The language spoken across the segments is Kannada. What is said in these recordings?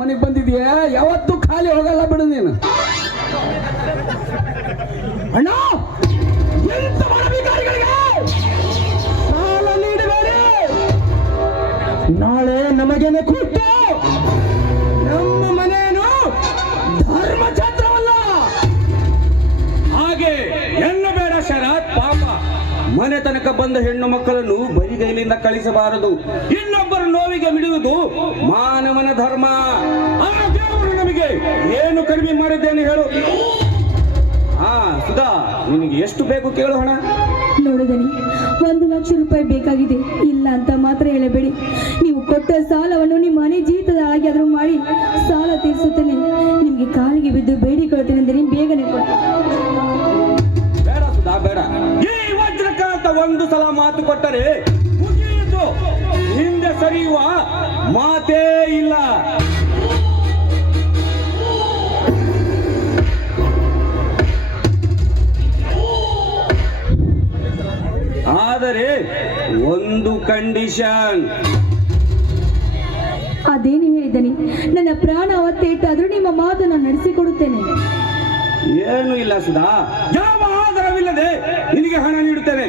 ಮನೆಗೆ ಬಂದಿದ್ಯಾ? ಯಾವತ್ತೂ ಖಾಲಿ ಹೋಗಲ್ಲ ಬಿಡು ನೀನು. ಅಣ್ಣ ನಾಳೆ ನಮಗೇನೆ ಕೊಟ್ಟು ನಮ್ಮ ಮನೆಯನ್ನು ಧರ್ಮಛತ್ರವಲ್ಲ. ಹಾಗೆ ಎನ್ನಬೇಡ ಶರತ್ ಪಾಪ. ಮನೆ ತನಕ ಬಂದ ಹೆಣ್ಣು ಮಕ್ಕಳನ್ನು ಬರಿಗೈಲಿಂದ ಕಳಿಸಬಾರದು. ಇನ್ನೊಬ್ಬರ ನೋವಿಗೆ ಮಿಡುವುದು ಮಾನವನ ಧರ್ಮ. ಕಡಿಮೆ ಮಾಡಿದ್ದೇನೆ ಹೇಳು. ಹಾ ಸುಧಾ ನಿನಗೆ ಎಷ್ಟು ಬೇಕು ಕೇಳು ಹಣ. ನೋಡಿದನಿ ಒಂದು ಲಕ್ಷ ರೂಪಾಯಿ ಬೇಕಾಗಿದೆ. ಇಲ್ಲ ಅಂತ ಮಾತ್ರ ಹೇಳಬೇಡಿ. ನೀವು ಕೊಟ್ಟ ಸಾಲವನ್ನು ನಿಮ್ಮ ಮನೆ ಜೀತದ ಹಾಗಾದರೂ ಮಾಡಿ ಸಾಲ ತೀರಿಸುತ್ತೇನೆ. ನಿಮಗೆ ಕಾಲಿಗೆ ಬಿದ್ದು ಬೇಡಿಕೊಳ್ತೇನೆ ಅಂದರೆ ಬೇಗನೆ ಕೊಟ್ಟು ಬೇಡ ಸುಧಾ ಬೇಡ. ಈ ವಜ್ರಕಾಂತ ಒಂದು ಸಲ ಮಾತು ಕೊಟ್ಟರೆ ಹಿಂದೆ ಸರಿಯುವ ಮಾತೇ ಇಲ್ಲ. ಆದರೆ ಒಂದು ಕಂಡೀಷನ್. ಅದೇನು ಹೇಳಿದನಿ ನನ್ನ ಪ್ರಾಣ ಅವತ್ತೇ ಇಟ್ಟಾದರೂ ನಿಮ್ಮ ಮಾತನ್ನು ನಡೆಸಿಕೊಡುತ್ತೇನೆ. ಏನು ಇಲ್ಲ ಸುಧಾ. ಯಾವ ಆಧಾರವಿಲ್ಲದೆ ನಿನಗೆ ಹಣ ನೀಡುತ್ತೇನೆ.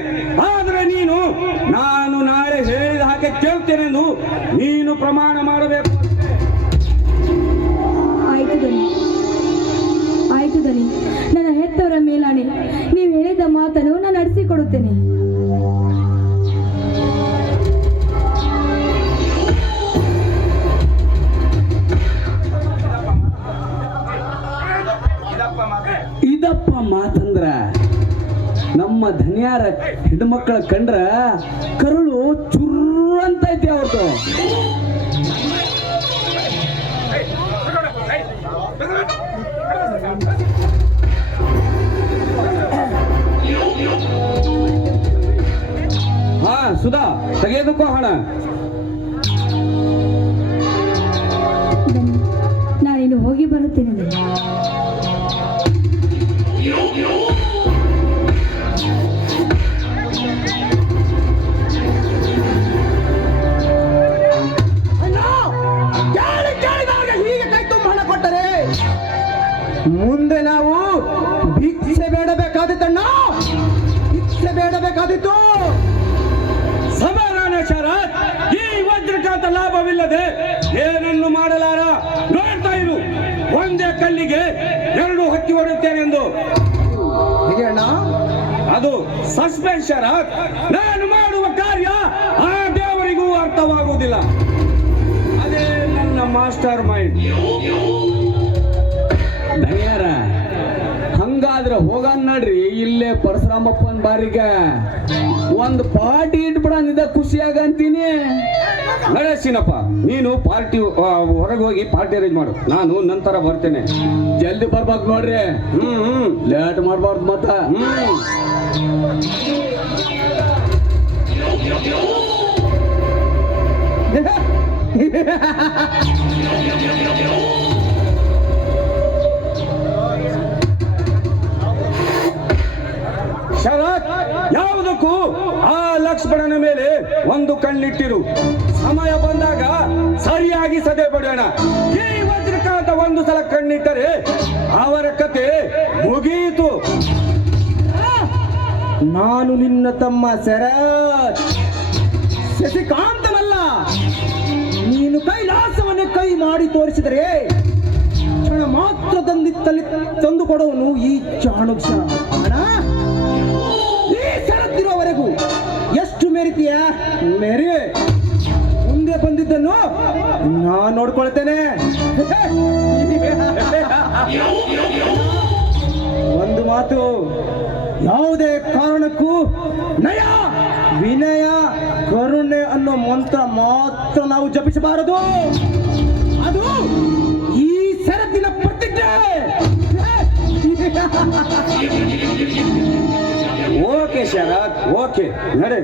ಆದರೆ ನೀನು ನಾನು ನಾಳೆ ಹೇಳಿದ ಹಾಗೆ ಕೇಳ್ತೇನೆಂದು ನೀನು ಪ್ರಮಾಣ ಮಾಡಬೇಕು. ಇದಪ್ಪ ಮಾತಂದ್ರ ನಮ್ಮ ಧನಿಯಾರ ಹೆಣ್ಮಕ್ಳ ಕಂಡ್ರ ಕರುಳು ಚುರ್ರು ಅಂತ ಐತಿ ಅವ್ರದ್ದು ಹಾ, ಸುಧಾ, ತೆಗೆಯೋದಕ್ಕೂ ಹಣ. ನಾನು ನಾನಿನ್ನು ಹೋಗಿ ಬರುತ್ತೇನೆ. ಮುಂದೆ ನಾವು ಭಿಕ್ಷೆ ಬೇಡಬೇಕಾದಿತ್ತಣ್ಣ ಭಿಕ್ಷೆ ಬೇಡಬೇಕಾದಿತ್ತು ಸಮಾಧಾನ ಶರತ್. ಈ ವಜ್ರಕಾಂತ ಲಾಭವಿಲ್ಲದೆ ಏನನ್ನು ಮಾಡಲಾರ? ನೋಡ್ತಾ ಇರು. ಒಂದೇ ಕಲ್ಲಿಗೆ ಎರಡು ಹಕ್ಕಿ ಹೊಡೆಯುತ್ತೇನೆಂದು ಅಣ್ಣ? ಅದು ಸಸ್ಪೆನ್ಸ್ ಶರತ್. ನಾನು ಮಾಡುವ ಕಾರ್ಯ ಆ ದೇವರಿಗೂ ಅರ್ಥವಾಗುವುದಿಲ್ಲ. ಅದೇ ನನ್ನ ಮಾಸ್ಟರ್ ಮೈಂಡ್. ಹಂಗಾದ್ರೆ ಹೋಗನ್ ನಡ್ರಿ ಇಲ್ಲೇ ಪರಶುರಾಮಪ್ಪನ್ ಬಾರಿಗೆ. ಒಂದು ಪಾರ್ಟಿ ಇಟ್ಬಿಡ ಖುಷಿ ಖುಷಿಯಾಗಂತೀನಿ ನಡೆಸಿನಪ್ಪ ನೀನು ಪಾರ್ಟಿ ಹೊರಗೆ ಹೋಗಿ ಪಾರ್ಟಿ ಅರೇಂಜ್ ಮಾಡು. ನಾನು ನಂತರ ಬರ್ತೇನೆ. ಜಲ್ದಿ ಬರ್ಬಾರ್ದು ನೋಡ್ರಿ. ಹ್ಮ್ ಹ್ಮ್. ಲೇಟ್ ಮಾಡ್ಬಾರ್ದು ಮತ್ತ. ಹ್ಮ್. ಯಾವುದಕ್ಕೂ ಆ ಲಕ್ಷ್ಮಣನ ಮೇಲೆ ಒಂದು ಕಣ್ಣಿಟ್ಟಿರು. ಸಮಯ ಬಂದಾಗ ಸರಿಯಾಗಿ ಸದೆ ಪಡೆಯೋಣ. ಈ ಒಂದು ಸಲ ಕಣ್ಣಿಟ್ಟರೆ ಅವರ ಕತೆ ಮುಗಿಯಿತು ನಾನು ನಿನ್ನ ತಮ್ಮ ಶರತ್. ಶಶಿಕಾಂತನಲ್ಲ. ನೀನು ಕೈಲಾಸವನ್ನೇ ಕೈ ಮಾಡಿ ತೋರಿಸಿದರೆ ಮಾತ್ರ ತಂದಿತ್ತಲ್ಲಿ ತಂದು ಕೊಡೋನು ಈ ಚಾಣುಕ್ಷ ಮೆರಿ, ಮುಂದೆ ಬಂದಿದ್ದನ್ನು ನಾ ನೋಡ್ಕೊಳ್ತೇನೆ. ಒಂದು ಮಾತು, ಯಾವುದೇ ಕಾರಣಕ್ಕೂ ನಯ, ವಿನಯ, ಕರುಣೆ ಅನ್ನೋ ಮಂತ್ರ ಮಾತ್ರ ನಾವು ಜಪಿಸಬಾರದು. ಅದು ಈ ಸರದಿನ ಪ್ರತಿಜ್ಞೆ. ಓಕೆ ಶರತ್, ಓಕೆ, ನಡೆ.